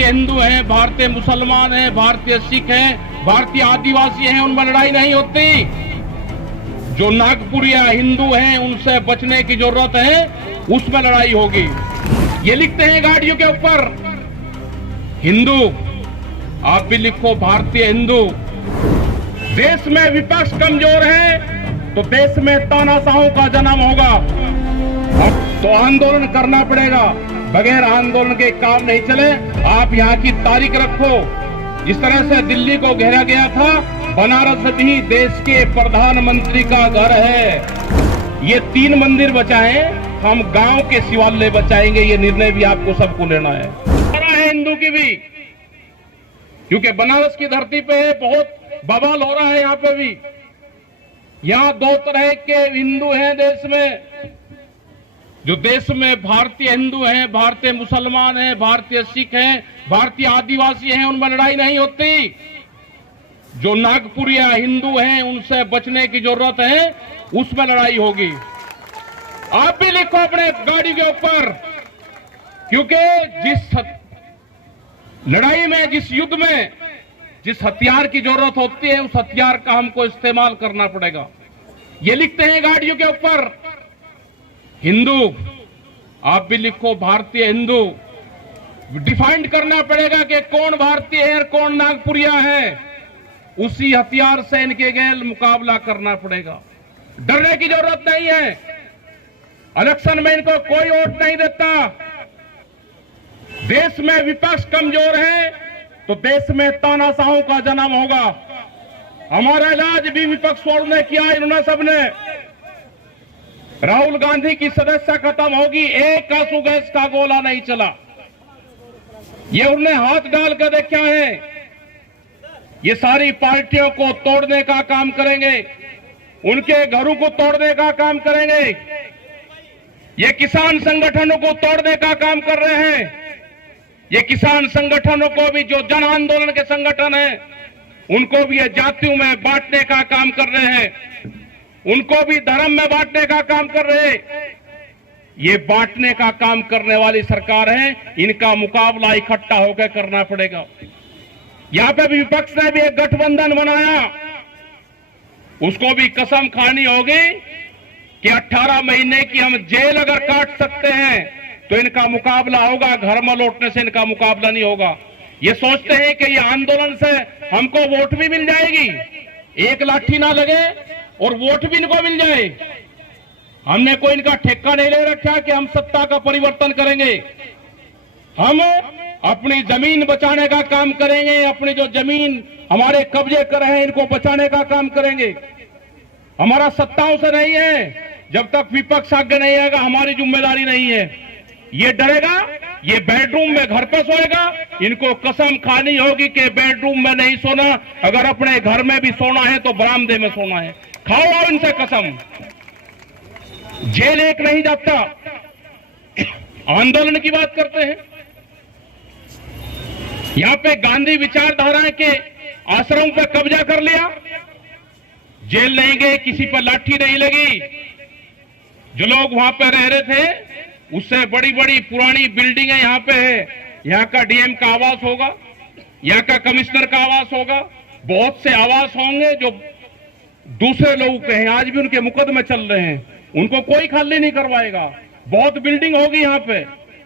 भारतीय हिंदू हैं, भारतीय मुसलमान हैं, भारतीय सिख हैं, भारतीय आदिवासी हैं, उनमें लड़ाई नहीं होती। जो नागपुरिया हिंदू हैं उनसे बचने की जरूरत है, उसमें लड़ाई होगी। ये लिखते हैं गाड़ियों के ऊपर हिंदू, आप भी लिखो भारतीय हिंदू। देश में विपक्ष कमजोर है तो देश में तानाशाहों का जन्म होगा। तो आंदोलन करना पड़ेगा, बगैर आंदोलन के काम नहीं चले। आप यहाँ की तारीख रखो, जिस तरह से दिल्ली को घेरा गया था, बनारस भी देश के प्रधानमंत्री का घर है। ये 3 मंदिर बचाएं, हम गांव के शिवालय बचाएंगे। ये निर्णय भी आपको सबको लेना है हिंदू की भी, क्योंकि बनारस की धरती पे बहुत बवाल हो रहा है। यहाँ पे भी, यहाँ 2 तरह के हिंदू हैं देश में। जो देश में भारतीय हिंदू हैं, भारतीय मुसलमान हैं, भारतीय सिख हैं, भारतीय आदिवासी हैं, उनमें लड़ाई नहीं होती। जो नागपुरिया हिंदू हैं उनसे बचने की जरूरत है, उसमें लड़ाई होगी। आप भी लिखो अपने गाड़ी के ऊपर, क्योंकि जिस लड़ाई में, जिस युद्ध में जिस हथियार की जरूरत होती है, उस हथियार का हमको इस्तेमाल करना पड़ेगा। ये लिखते हैं गाड़ियों के ऊपर हिंदू, आप भी लिखो भारतीय हिंदू। डिफाइन करना पड़ेगा कि कौन भारतीय है और कौन नागपुरिया है। उसी हथियार से इनके गैल मुकाबला करना पड़ेगा। डरने की जरूरत नहीं है। इलेक्शन में इनको कोई वोट नहीं देता। देश में विपक्ष कमजोर है तो देश में तानाशाहों का जन्म होगा। हमारा इलाज भी विपक्ष वालों ने किया, इन्होंने सबने। राहुल गांधी की सदस्यता खत्म होगी, एक आंसू गैस का गोला नहीं चला। ये उन्हें हाथ डाल कर देखा है। ये सारी पार्टियों को तोड़ने का काम करेंगे, उनके घरों को तोड़ने का काम करेंगे। ये किसान संगठनों को तोड़ने का काम कर रहे हैं। ये किसान संगठनों को भी, जो जन आंदोलन के संगठन हैं, उनको भी ये जातियों में बांटने का काम कर रहे हैं, उनको भी धर्म में बांटने का काम कर रहे हैं। ये बांटने का काम करने वाली सरकार है, इनका मुकाबला इकट्ठा होकर करना पड़ेगा। यहां पे भी विपक्ष ने भी एक गठबंधन बनाया, उसको भी कसम खानी होगी कि 18 महीने की हम जेल अगर काट सकते हैं तो इनका मुकाबला होगा, घर में लौटने से इनका मुकाबला नहीं होगा। ये सोचते हैं कि ये आंदोलन से हमको वोट भी मिल जाएगी, एक लाठी ना लगे और वोट भी इनको मिल जाए। हमने कोई इनका ठेका नहीं ले रखा कि हम सत्ता का परिवर्तन करेंगे। हम अपनी जमीन बचाने का काम करेंगे, अपनी जो जमीन हमारे कब्जे कर रहे हैं इनको बचाने का काम करेंगे। हमारा सत्ताओं से नहीं है, जब तक विपक्ष आगे नहीं आएगा हमारी जिम्मेदारी नहीं है। ये डरेगा, ये बेडरूम में घर पे सोएगा, इनको कसम खानी होगी कि बेडरूम में नहीं सोना, अगर अपने घर में भी सोना है तो बरामदे में सोना है। खाओ इनसे कसम। जेल एक नहीं जाता। आंदोलन की बात करते हैं, यहां पे गांधी विचारधारा के आश्रम पे कब्जा कर लिया, जेल नहीं गए, किसी पर लाठी नहीं लगी। जो लोग वहां पे रह रहे थे उससे बड़ी बड़ी पुरानी बिल्डिंगें यहां पे है। यहां का डीएम का आवास होगा, यहां का कमिश्नर का आवास होगा, बहुत से आवास होंगे जो दूसरे लोगों के हैं, आज भी उनके मुकदमे चल रहे हैं, उनको कोई खाली नहीं करवाएगा। बहुत बिल्डिंग होगी यहाँ पे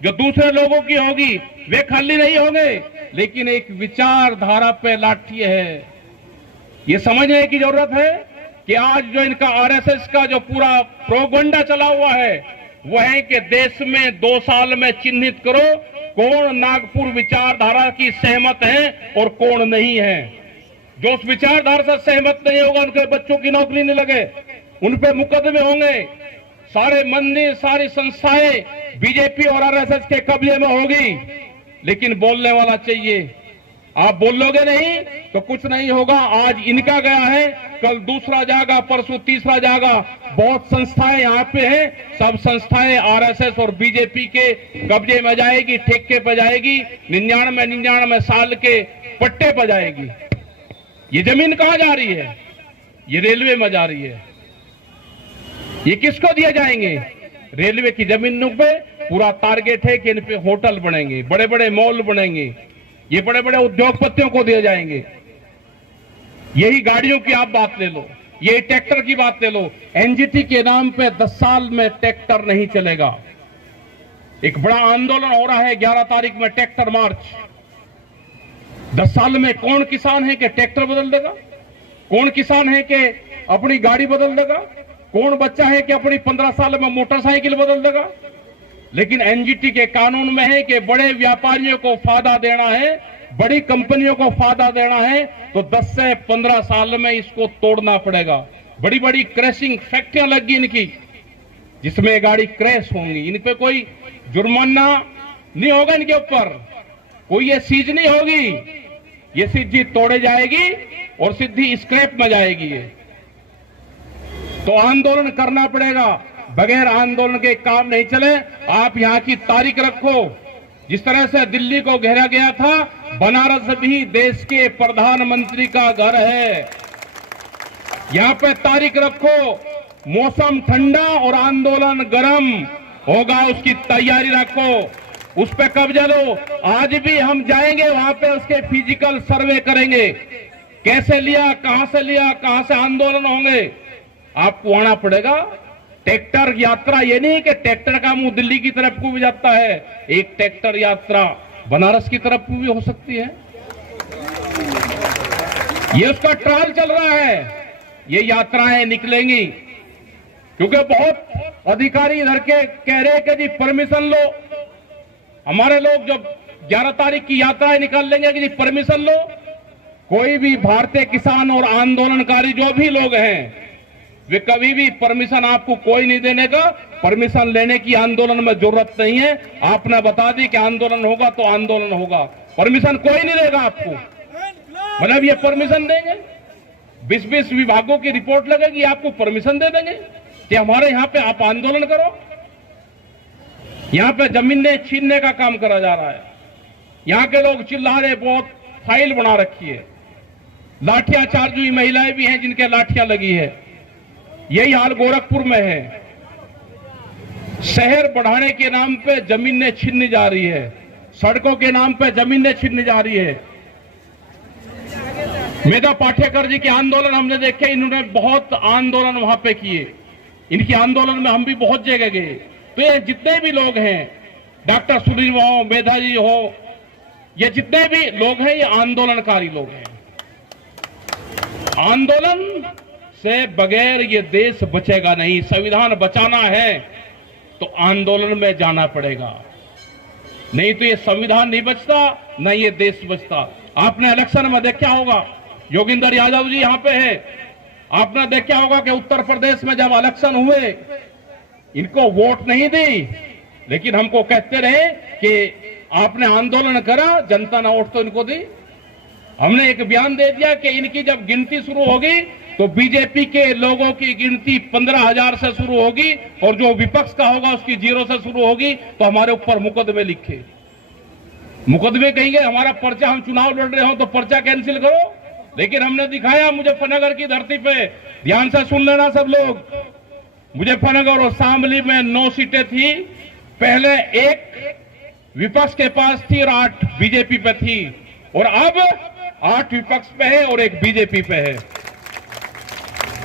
जो दूसरे लोगों की होगी, वे खाली नहीं होंगे, लेकिन एक विचारधारा पे लाठी है। ये समझने की जरूरत है कि आज जो इनका आरएसएस का जो पूरा प्रोपगेंडा चला हुआ है वह है कि देश में 2 साल में चिन्हित करो कौन नागपुर विचारधारा की सहमत है और कौन नहीं है। जो उस विचारधारा से सहमत नहीं होगा उनके बच्चों की नौकरी नहीं लगे, उन पे मुकदमे होंगे। सारे मंदिर, सारी संस्थाएं बीजेपी और आरएसएस के कब्जे में होगी, लेकिन बोलने वाला चाहिए। आप बोलोगे नहीं तो कुछ नहीं होगा। आज इनका गया है, कल दूसरा जाएगा, परसों तीसरा जाएगा। बहुत संस्थाएं यहाँ पे हैं, सब संस्थाएं आरएसएस और बीजेपी के कब्जे में जाएगी, ठेके पे जाएगी, 99 साल के पट्टे पर जाएगी। ये जमीन कहां जा रही है? ये रेलवे में जा रही है। ये किसको दिए जाएंगे? रेलवे की जमीनों पे पूरा टारगेट है कि इन पे होटल बनेंगे, बड़े बड़े मॉल बनेंगे, ये बड़े बड़े उद्योगपतियों को दिए जाएंगे। यही गाड़ियों की आप बात ले लो, ये ट्रैक्टर की बात ले लो, एनजीटी के नाम पे 10 साल में ट्रैक्टर नहीं चलेगा। एक बड़ा आंदोलन हो रहा है 11 तारीख में ट्रैक्टर मार्च। 10 साल में कौन किसान है कि ट्रैक्टर बदल देगा? कौन किसान है कि अपनी गाड़ी बदल देगा? कौन बच्चा है कि अपनी 15 साल में मोटरसाइकिल बदल देगा? लेकिन एनजीटी के कानून में है कि बड़े व्यापारियों को फायदा देना है, बड़ी कंपनियों को फायदा देना है, तो 10 से 15 साल में इसको तोड़ना पड़ेगा। बड़ी बड़ी क्रैशिंग फैक्ट्रियां लगी इनकी, जिसमें गाड़ी क्रैश होंगी। इन पे कोई जुर्माना नहीं होगा, इनके ऊपर कोई ये सीज नहीं होगी, ये सीधी तोड़े जाएगी और सीधी स्क्रैप में जाएगी। ये तो आंदोलन करना पड़ेगा, बगैर आंदोलन के काम नहीं चले। आप यहां की तारीख रखो, जिस तरह से दिल्ली को घेरा गया था, बनारस भी देश के प्रधानमंत्री का घर है। यहां पे तारीख रखो, मौसम ठंडा और आंदोलन गर्म होगा, उसकी तैयारी रखो, उस पे कब्जा लो। आज भी हम जाएंगे वहां पे, उसके फिजिकल सर्वे करेंगे, कैसे लिया, कहां से लिया, कहां से आंदोलन होंगे, आपको आना पड़ेगा। ट्रैक्टर यात्रा ये नहीं कि ट्रैक्टर का मुंह दिल्ली की तरफ को भी जाता है, एक ट्रैक्टर यात्रा बनारस की तरफ को भी हो सकती है। ये उसका ट्रायल चल रहा है, ये यात्राएं निकलेंगी, क्योंकि बहुत अधिकारी इधर के कह रहे हैं कि जी परमिशन लो। हमारे लोग जब 11 तारीख की यात्राएं निकाल लेंगे कि जी परमिशन लो। कोई भी भारतीय किसान और आंदोलनकारी जो भी लोग हैं, वे कभी भी परमिशन आपको कोई नहीं देने का। परमिशन लेने की आंदोलन में जरूरत नहीं है। आपने बता दी कि आंदोलन होगा तो आंदोलन होगा, परमिशन कोई नहीं देगा आपको। मतलब ये परमिशन देंगे, 20-20 विभागों की रिपोर्ट लगेगी, आपको परमिशन दे देंगे कि हमारे यहां पे आप आंदोलन करो। यहां पे जमीनें छीनने का काम करा जा रहा है, यहां के लोग चिल्ला रहे, बहुत फाइल बना रखी है, लाठियां चार्ज हुई महिलाएं भी हैं जिनके लाठियां लगी है। यही हाल गोरखपुर में है। शहर बढ़ाने के नाम पे जमीनें छीनने जा रही है, सड़कों के नाम पे जमीनें छीनने जा रही है। मेधा पाटेकर जी के आंदोलन हमने देखे, इन्होंने बहुत आंदोलन वहां पे किए, इनके आंदोलन में हम भी बहुत जगह गए। तो ये जितने भी लोग हैं, डॉक्टर सुनील हो, मेधा जी हो, ये जितने भी लोग हैं, ये आंदोलनकारी लोग हैं। आंदोलन से बगैर ये देश बचेगा नहीं। संविधान बचाना है तो आंदोलन में जाना पड़ेगा, नहीं तो ये संविधान नहीं बचता, न ये देश बचता। आपने इलेक्शन में देखा होगा, योगेंद्र यादव जी यहां पे है, आपने देखा होगा कि उत्तर प्रदेश में जब इलेक्शन हुए, इनको वोट नहीं दी, लेकिन हमको कहते रहे कि आपने आंदोलन करा, जनता ने वोट तो इनको दी। हमने एक बयान दे दिया कि इनकी जब गिनती शुरू होगी तो बीजेपी के लोगों की गिनती 15,000 से शुरू होगी और जो विपक्ष का होगा उसकी 0 से शुरू होगी, तो हमारे ऊपर मुकदमे लिखे। मुकदमे कहेंगे हमारा पर्चा, हम चुनाव लड़ रहे हो तो पर्चा कैंसिल करो। लेकिन हमने दिखाया मुजफ्फरनगर की धरती पे, ध्यान से सुन लेना सब लोग, मुजफ्फरनगर और शामली में 9 सीटें थी, पहले 1 विपक्ष के पास थी और 8 बीजेपी पे थी, और अब 8 विपक्ष पे है और 1 बीजेपी पे है।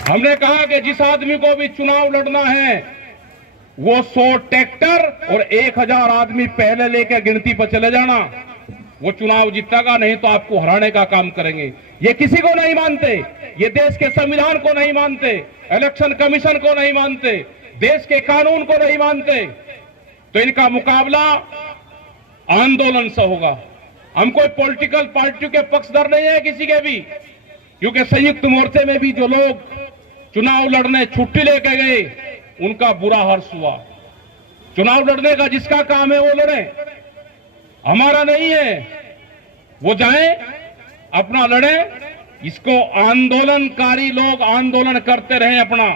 हमने कहा कि जिस आदमी को भी चुनाव लड़ना है वो 100 ट्रैक्टर और 1000 आदमी पहले लेकर गिनती पर चले जाना, वो चुनाव जीतेगा, नहीं तो आपको हराने का काम करेंगे। ये किसी को नहीं मानते, ये देश के संविधान को नहीं मानते, इलेक्शन कमीशन को नहीं मानते, देश के कानून को नहीं मानते। तो इनका मुकाबला आंदोलन से होगा। हम कोई पॉलिटिकल पार्टी के पक्षधर नहीं है किसी के भी, क्योंकि संयुक्त मोर्चे में भी जो लोग चुनाव लड़ने छुट्टी लेके गए, उनका बुरा हर्ष हुआ। चुनाव लड़ने का जिसका काम है वो लड़े, हमारा नहीं है, वो जाए अपना लड़े। इसको आंदोलनकारी लोग आंदोलन करते रहे अपना।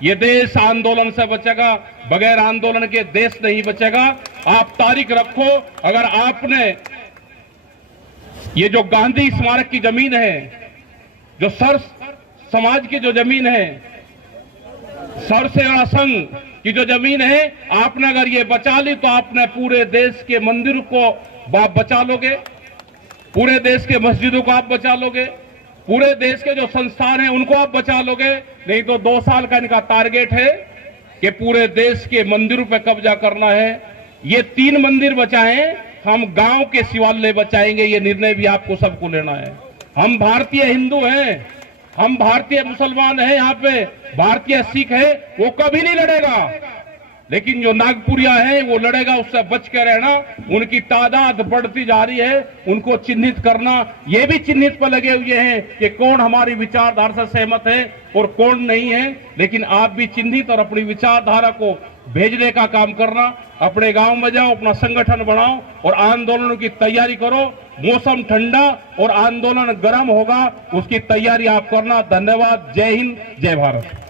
ये देश आंदोलन से बचेगा, बगैर आंदोलन के देश नहीं बचेगा। आप तारीख रखो, अगर आपने ये जो गांधी स्मारक की जमीन है, जो सर समाज की जो जमीन है, सर सेवा संघ की जो जमीन है, आपने अगर ये बचा ली तो आपने पूरे देश के मंदिर को बचा लोगे। पूरे देश के मस्जिदों को आप बचा लोगे, पूरे देश के जो संस्थान हैं उनको आप बचा लोगे। नहीं तो 2 साल का इनका टारगेट है कि पूरे देश के मंदिरों पे कब्जा करना है। ये 3 मंदिर बचाएं, हम गांव के शिवालय बचाएंगे, ये निर्णय भी आपको सबको लेना है। हम भारतीय हिंदू हैं, हम भारतीय मुसलमान हैं, यहाँ पे भारतीय सिख है, वो कभी नहीं लड़ेगा। लेकिन जो नागपुरिया है वो लड़ेगा, उससे बच के रहना। उनकी तादाद बढ़ती जा रही है, उनको चिन्हित करना। ये भी चिन्हित पर लगे हुए हैं कि कौन हमारी विचारधारा से सहमत है और कौन नहीं है। लेकिन आप भी चिन्हित और अपनी विचारधारा को भेजने का काम करना। अपने गांव में जाओ, अपना संगठन बनाओ और आंदोलनों की तैयारी करो। मौसम ठंडा और आंदोलन गर्म होगा, उसकी तैयारी आप करना। धन्यवाद। जय हिंद, जय भारत।